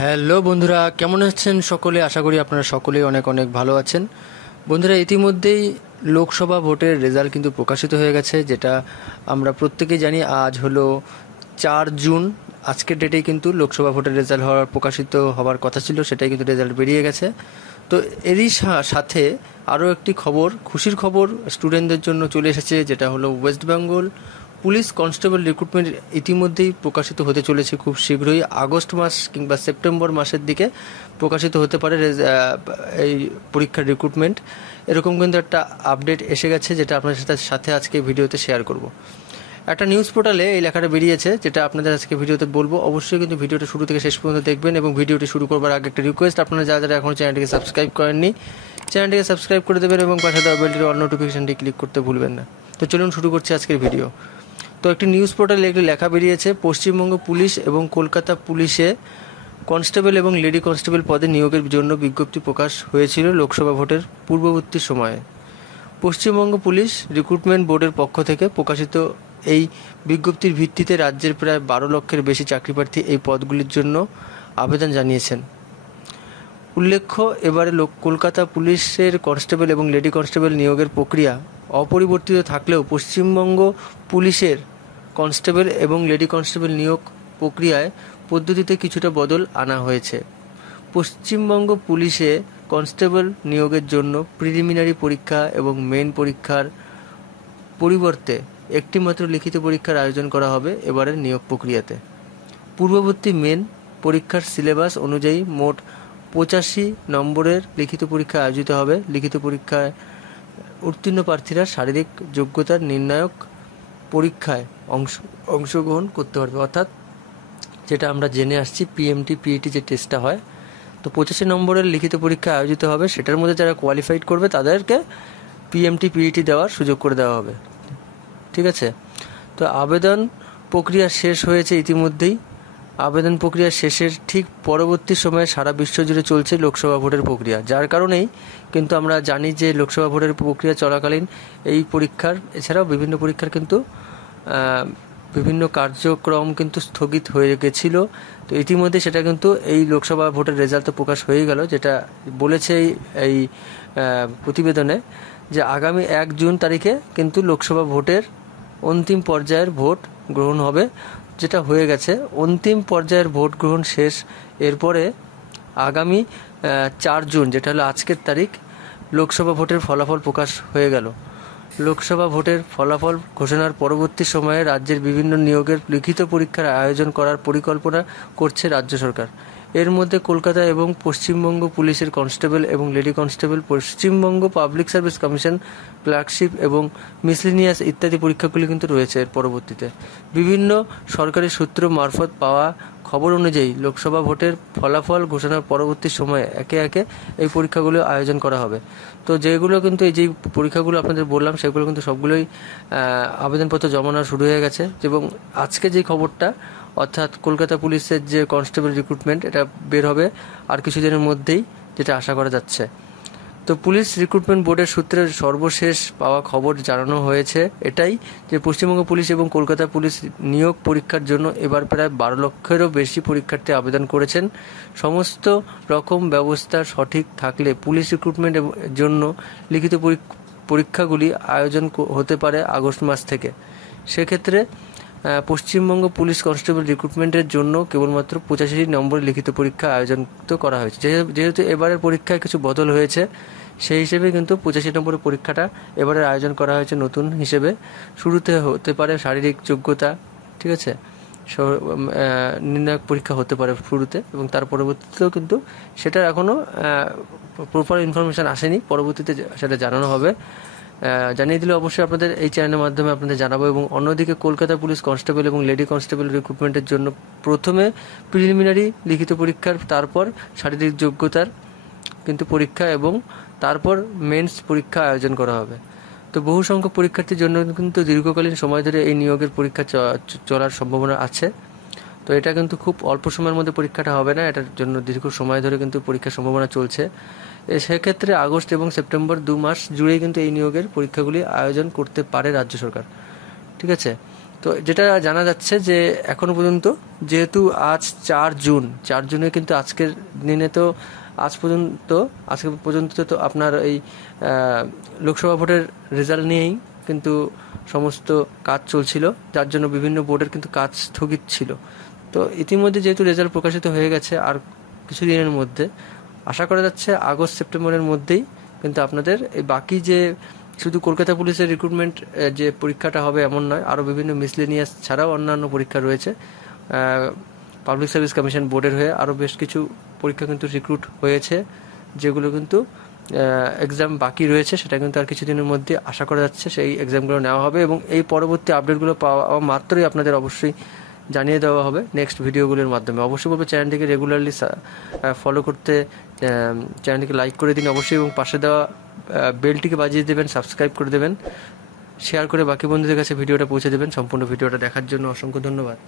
Hello বন্ধুরা, কেমন আছেন সকলে? আশা করি আপনারা সকলেই অনেক অনেক ভালো আছেন। বন্ধুরা, ইতিমধ্যেই লোকসভা ভোটের রেজাল্ট কিন্তু প্রকাশিত হয়ে গেছে, যেটা আমরা প্রত্যেকেই জানি। আজ হলো 4 জুন। আজকের ডেটেই কিন্তু লোকসভা ভোটের রেজাল্ট প্রকাশিত হওয়ার কথা ছিল, সেটাই কিন্তু রেজাল্ট বেরিয়ে গেছে। তো এরই সাথে আরও একটি খবর, খুশির খবর স্টুডেন্টদের জন্য চলে এসেছে, যেটা হলো West Bengal police constable recruitment ইতিমধ্যেই প্রকাশিত হতে চলেছে। খুব শীঘ্রই আগস্ট মাস কিংবা সেপ্টেম্বর মাসের দিকে প্রকাশিত হতে পারে এই পরীক্ষার রিক্রুটমেন্ট। এরকম কিন্তু একটা আপডেট এসে গেছে, যেটা আপনাদের সাথে আজকে ভিডিওতে শেয়ার করব। একটা নিউজ পোর্টালে এই লেখাটা বেরিয়েছে, যেটা আপনাদের আজকে ভিডিওতে বলবো। অবশ্যই কিন্তু ভিডিওটা শুরু থেকে শেষ পর্যন্ত দেখবেন। এবং ভিডিওটি শুরু করবার আগে একটা রিকোয়েস্ট, আপনারা যারা যারা এখন চ্যানেলটিকে সাবস্ক্রাইব করেননি, চ্যানেলটিকে সাবস্ক্রাইব করে দেবেন এবং পাশে দেওয়া বেলটির অল নোটিফিকেশনটি ক্লিক করতে ভুলবেন না। তো চলুন শুরু করছি আজকের ভিডিও। তো একটি নিউজ পোর্টালে একটি লেখা বেরিয়েছে, পশ্চিমবঙ্গ পুলিশ এবং কলকাতা পুলিশে কনস্টেবল এবং লেডি কনস্টেবল পদে নিয়োগের জন্য বিজ্ঞপ্তি প্রকাশ হয়েছিল লোকসভা ভোটের পূর্ববর্তী সময়ে। পশ্চিমবঙ্গ পুলিশ রিক্রুটমেন্ট বোর্ডের পক্ষ থেকে প্রকাশিত এই বিজ্ঞপ্তির ভিত্তিতে রাজ্যের প্রায় 12 লক্ষের বেশি চাকরিপ্রার্থী এই পদগুলির জন্য আবেদন জানিয়েছেন। উল্লেখ্য, এবারে কলকাতা পুলিশের কনস্টেবল এবং লেডি কনস্টেবল নিয়োগের প্রক্রিয়া অপরিবর্তিত থাকলেও পশ্চিমবঙ্গ পুলিশের কনস্টেবল এবং লেডি কনস্টেবল নিয়োগ প্রক্রিয়ায় পদ্ধতিতে কিছুটা বদল আনা হয়েছে। পশ্চিমবঙ্গ পুলিশে কনস্টেবল নিয়োগের জন্য প্রিলিমিনারি পরীক্ষা এবং মেন পরীক্ষার পরিবর্তে একটিমাত্র লিখিত পরীক্ষার আয়োজন করা হবে এবারের নিয়োগ প্রক্রিয়াতে। পূর্ববর্তী মেন পরীক্ষার সিলেবাস অনুযায়ী মোট 85 নম্বরের লিখিত পরীক্ষা আয়োজিত হবে। লিখিত পরীক্ষায় উত্তীর্ণ প্রার্থীরা শারীরিক যোগ্যতার নির্ণায়ক পরীক্ষায় অংশগ্রহণ করতে পারবে, অর্থাৎ যেটা আমরা জেনে আসছি পিএমটি পিইটি যে টেস্টটা হয়। তো 85 নম্বরের লিখিত পরীক্ষা আয়োজিত হবে, সেটার মধ্যে যারা কোয়ালিফাইড করবে তাদেরকে পিএমটি পিইটি দেওয়ার সুযোগ করে দেওয়া হবে। ঠিক আছে। তো আবেদন প্রক্রিয়া শেষ হয়েছে ইতিমধ্যেই। আবেদন প্রক্রিয়া শেষের ঠিক পরবর্তী সময়ে সারা বিশ্ব জুড়ে চলছে লোকসভা ভোটের প্রক্রিয়া, যার কারণেই কিন্তু আমরা জানি যে লোকসভা ভোটের প্রক্রিয়া চলাকালীন এই পরীক্ষার এছাড়াও বিভিন্ন পরীক্ষার কিন্তু বিভিন্ন কার্যক্রম কিন্তু স্থগিত হয়ে গেছিল। তো ইতিমধ্যে সেটা কিন্তু এই লোকসভা ভোটের রেজাল্ট তো প্রকাশ হয়ে গেল, যেটা বলেছে এই প্রতিবেদনে যে আগামী 1 জুন তারিখে কিন্তু লোকসভা ভোটের অন্তিম পর্যায়ের ভোট গ্রহণ হবে, যেটা হয়ে গেছে। অন্তিম পর্যায়ের ভোট গ্রহণ শেষ, এরপরে আগামী 4 জুন, যেটা হলো আজকের তারিখ, লোকসভা ভোটের ফলাফল প্রকাশ হয়ে গেল। লোকসভা ভোটের ফলাফল ঘোষণার পরবর্তী সময়ে রাজ্যের বিভিন্ন নিয়োগের লিখিত পরীক্ষার আয়োজন করার পরিকল্পনা করছে রাজ্য সরকার। এর মধ্যে কলকাতা এবং পশ্চিমবঙ্গ পুলিশের কনস্টেবল এবং lady constable, Paschimbanga public service commission clerkship এবং মিসলিনিয়াস ইত্যাদি পরীক্ষাগুলি কিন্তু রয়েছে। এর পরবর্তীতে বিভিন্ন সরকারি সূত্র মারফত পাওয়া খবর অনুযায়ী লোকসভা ভোটের ফলাফল ঘোষণার পরবর্তী সময়ে একে একে এই পরীক্ষাগুলো আয়োজন করা হবে। তো যেগুলো কিন্তু এই যে পরীক্ষাগুলো আপনাদের বললাম, সেগুলো কিন্তু সবগুলোই আবেদনপত্র জমানো শুরু হয়ে গেছে। এবং আজকে যে খবরটা, অর্থাৎ কলকাতা পুলিশের যে কনস্টেবল রিক্রুটমেন্ট, এটা বের হবে আর কিছুদিনের মধ্যেই, যেটা আশা করা যাচ্ছে। তো পুলিশ রিক্রুটমেন্ট বোর্ডের সূত্রে সর্বশেষ পাওয়া খবর জানানো হয়েছে এটাই, যে পশ্চিমবঙ্গ পুলিশ এবং কলকাতা পুলিশ নিয়োগ পরীক্ষার জন্য এবার প্রায় 12 লক্ষেরও বেশি পরীক্ষার্থী আবেদন করেছেন। সমস্ত রকম ব্যবস্থা সঠিক থাকলে পুলিশ রিক্রুটমেন্টের জন্য লিখিত পরীক্ষাগুলি আয়োজন হতে পারে আগস্ট মাস থেকে। সেক্ষেত্রে পশ্চিমবঙ্গ পুলিশ কনস্টেবল রিক্রুটমেন্টের জন্য কেবলমাত্র 85 নম্বরের লিখিত পরীক্ষা আয়োজন করা হয়েছে। যেহেতু এবারের পরীক্ষায় কিছু বদল হয়েছে, সেই হিসেবে কিন্তু 85 নম্বরের পরীক্ষাটা এবারের আয়োজন করা হয়েছে নতুন হিসেবে। শুরুতে হতে পারে শারীরিক যোগ্যতা, ঠিক আছে, নির্ণায়ক পরীক্ষা হতে পারে শুরুতে, এবং তার পরবর্তীতেও কিন্তু সেটার এখনও প্রপার ইনফরমেশান আসেনি, পরবর্তীতে সেটা জানানো হবে। জানিয়ে দিলে অবশ্যই আপনাদের এই চ্যানেলের মাধ্যমে আপনাদের জানাবো। এবং অন্যদিকে কলকাতা পুলিশ কনস্টেবল এবং লেডি কনস্টেবল রিক্রুটমেন্টের জন্য প্রথমে প্রিলিমিনারি লিখিত পরীক্ষার, তারপর শারীরিক যোগ্যতার কিন্তু পরীক্ষা এবং তারপর মেন্স পরীক্ষা আয়োজন করা হবে। তো বহু সংখ্যক পরীক্ষার্থীর জন্য কিন্তু দীর্ঘকালীন সময় ধরে এই নিয়োগের পরীক্ষা চলার সম্ভাবনা আছে। তো এটা কিন্তু খুব অল্প সময়ের মধ্যে পরীক্ষাটা হবে না, এটার জন্য দীর্ঘ সময় ধরে কিন্তু পরীক্ষার সম্ভাবনা চলছে। সেক্ষেত্রে আগস্ট এবং সেপ্টেম্বর 2 মাস জুড়েই কিন্তু এই নিয়োগের পরীক্ষাগুলি আয়োজন করতে পারে রাজ্য সরকার। ঠিক আছে। তো যেটা জানা যাচ্ছে যে এখনও পর্যন্ত যেহেতু আজ 4 জুনে কিন্তু আজকের দিনে তো আজকে পর্যন্ত তো আপনার এই লোকসভা ভোটের রেজাল্ট নিয়েই কিন্তু সমস্ত কাজ চলছিল, যার জন্য বিভিন্ন বোর্ডের কিন্তু কাজ স্থগিত ছিল। তো ইতিমধ্যে যেহেতু রেজাল্ট প্রকাশিত হয়ে গেছে, আর কিছুদিনের মধ্যে আশা করা যাচ্ছে আগস্ট সেপ্টেম্বরের মধ্যেই কিন্তু আপনাদের এই বাকি যে শুধু কলকাতা পুলিশের রিক্রুটমেন্ট যে পরীক্ষাটা হবে এমন নয়, আরও বিভিন্ন মিসলেনিয়াস ছাড়াও অন্যান্য পরীক্ষা রয়েছে। পাবলিক সার্ভিস কমিশন বোর্ডের হয়ে আরও বেশ কিছু পরীক্ষা কিন্তু রিক্রুট হয়েছে, যেগুলো কিন্তু এক্সাম বাকি রয়েছে। সেটা কিন্তু আর কিছুদিনের মধ্যে আশা করা যাচ্ছে সেই এক্সামগুলো নেওয়া হবে, এবং এই পরবর্তী আপডেটগুলো পাওয়া মাত্রই আপনাদের অবশ্যই জানিয়ে দেওয়া হবে নেক্সট ভিডিওগুলোর মাধ্যমে। অবশ্যই বলবো চ্যানেলটিকে রেগুলারলি ফলো করতে, চ্যানেলটিকে লাইক করে দিন অবশ্যই, এবং পাশে দেওয়া বেলটিকে বাজিয়ে দেবেন, সাবস্ক্রাইব করে দেবেন, শেয়ার করে বাকি বন্ধুদের কাছে ভিডিওটা পৌঁছে দেবেন। সম্পূর্ণ ভিডিওটা দেখার জন্য অসংখ্য ধন্যবাদ।